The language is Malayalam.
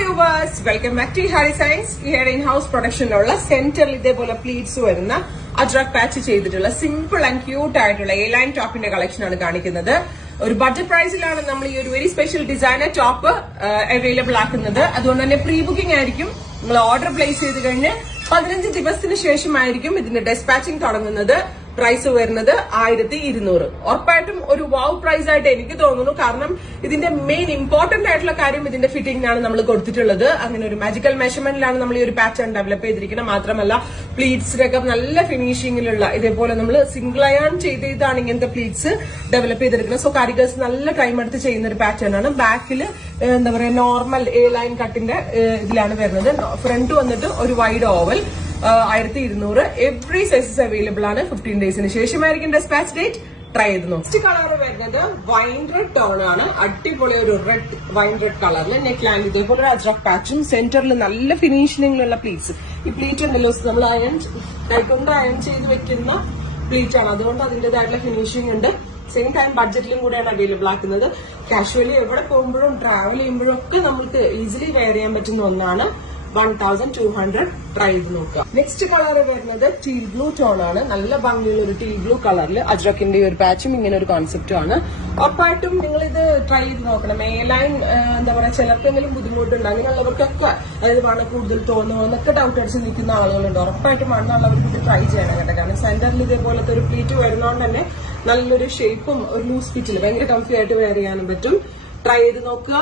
viewers, welcome back to Hari Science. Here in-house production-ലുള്ള സെന്ററിൽ ഇതേപോലെ പ്ലീറ്റ്സ് വരുന്ന അജ്രക് പാച്ച് ചെയ്തിട്ടുള്ള സിമ്പിൾ ആൻഡ് ക്യൂട്ട് ആയിട്ടുള്ള A-line ടോപ്പിന്റെ കളക്ഷൻ ആണ് കാണിക്കുന്നത്. ഒരു ബഡ്ജറ്റ് പ്രൈസിലാണ് നമ്മൾ ഈ ഒരു very special designer top available ആക്കുന്നത്. അതുകൊണ്ട് തന്നെ പ്രീ ബുക്കിംഗ് ആയിരിക്കും. നിങ്ങൾ ഓർഡർ പ്ലേസ് ചെയ്ത് കഴിഞ്ഞ് 15 ദിവസത്തിന് ശേഷമായിരിക്കും ഇതിന്റെ ഡെസ്പാച്ചിങ് തുടങ്ങുന്നത്. പ്രൈസ് വരുന്നത് 1200. ഉറപ്പായിട്ടും ഒരു വാവ് പ്രൈസ് ആയിട്ട് എനിക്ക് തോന്നുന്നു. കാരണം ഇതിന്റെ മെയിൻ ഇമ്പോർട്ടന്റ് ആയിട്ടുള്ള കാര്യം ഇതിന്റെ ഫിറ്റിംഗിനാണ് നമ്മൾ കൊടുത്തിട്ടുള്ളത്. അങ്ങനെ ഒരു മാജിക്കൽ മെഷർമെന്റിലാണ് നമ്മൾ ഈ ഒരു പാറ്റേൺ ഡെവലപ്പ് ചെയ്തിരിക്കുന്നത്. മാത്രമല്ല പ്ലീറ്റ്സിനൊക്കെ നല്ല ഫിനിഷിംഗിലുള്ള ഇതേപോലെ നമ്മൾ സിംഗിൾ അയൺ ചെയ്താണ് ഇങ്ങനത്തെ പ്ലീറ്റ്സ് ഡെവലപ്പ് ചെയ്തിരിക്കുന്നത്. സോ കാരിഗേഴ്സ് നല്ല ടൈം എടുത്ത് ചെയ്യുന്ന ഒരു പാറ്റേൺ ആണ്. ബാക്കിൽ എന്താ പറയാ നോർമൽ A-line കട്ടിന്റെ ഇതിലാണ് വരുന്നത്. ഫ്രണ്ട് വന്നിട്ട് ഒരു wide oval 1200. Every sizes available ആണ്. 15 ഡേയ്സിന് ശേഷമായിരിക്കും ഡെസ്പാച്ച് ഡേറ്റ്. ട്രൈ ചെയ്ത് നോക്കും. നെക്സ്റ്റ് കളർ വരുന്നത് വൈൻ റെഡ് ടോൺ ആണ്. അടിപൊളി ഒരു റെഡ് വൈൻ റെഡ് കളറിൽ നെക്ക് ലാൻഡ് ഇതേപോലെ ഒരു അജ്രക് പാച്ചും സെന്ററിൽ നല്ല ഫിനിഷിംഗിലുള്ള പ്ലീറ്റ്സ്. ഈ പ്ലീറ്റ് ഉണ്ടല്ലോ നമ്മൾ കൈകൊണ്ട് അയൺ ചെയ്ത് വെക്കുന്ന പ്ലീറ്റ് ആണ്. അതുകൊണ്ട് അതിന്റേതായിട്ടുള്ള ഫിനിഷിംഗ് ഉണ്ട്. സെയിം ടൈം ബഡ്ജറ്റിലും കൂടെയാണ് അവൈലബിൾ ആക്കുന്നത്. കാഷ്വലി എവിടെ പോകുമ്പോഴും ട്രാവൽ ചെയ്യുമ്പോഴും ഒക്കെ നമുക്ക് ഈസിലി വെയർ ചെയ്യാൻ പറ്റുന്ന ഒന്നാണ്. 1200. ട്രൈ ചെയ്ത് നോക്കുക. നെക്സ്റ്റ് കളർ വരുന്നത് ടീൽ ബ്ലൂ ടോൺ ആണ്. നല്ല ഭംഗിയുള്ള ഒരു ടീൽ ബ്ലൂ കളറിൽ അജ്രക്കിന്റെ ഒരു പാച്ചും ഇങ്ങനെ ഒരു കോൺസെപ്റ്റും ആണ്. ഉറപ്പായിട്ടും നിങ്ങൾ ഇത് ട്രൈ ചെയ്ത് നോക്കണം. A-line എന്താ പറയാ ചിലർക്കെങ്കിലും ബുദ്ധിമുട്ടുണ്ട്. അങ്ങനെയുള്ളവർക്കൊക്കെ അതായത് വേണം കൂടുതൽ തോന്നുമോ എന്നൊക്കെ ഡൗട്ട് അടിച്ച് നിൽക്കുന്ന ആളുകളുണ്ട്. ഉറപ്പായിട്ടും വേണമെന്നുള്ളവർക്ക് ഇത് ട്രൈ ചെയ്യണം കേട്ടോ. കാരണം സെന്ററിൽ ഇതേപോലത്തെ ഒരു പ്ലീറ്റ് വരുന്നതുകൊണ്ട് തന്നെ നല്ലൊരു ഷേപ്പും ഒരു ലൂസ് ഫിറ്റിൽ ഭയങ്കര കംഫി ആയിട്ട് വെയർ ചെയ്യാനും പറ്റും. ട്രൈ ചെയ്ത് നോക്കുക.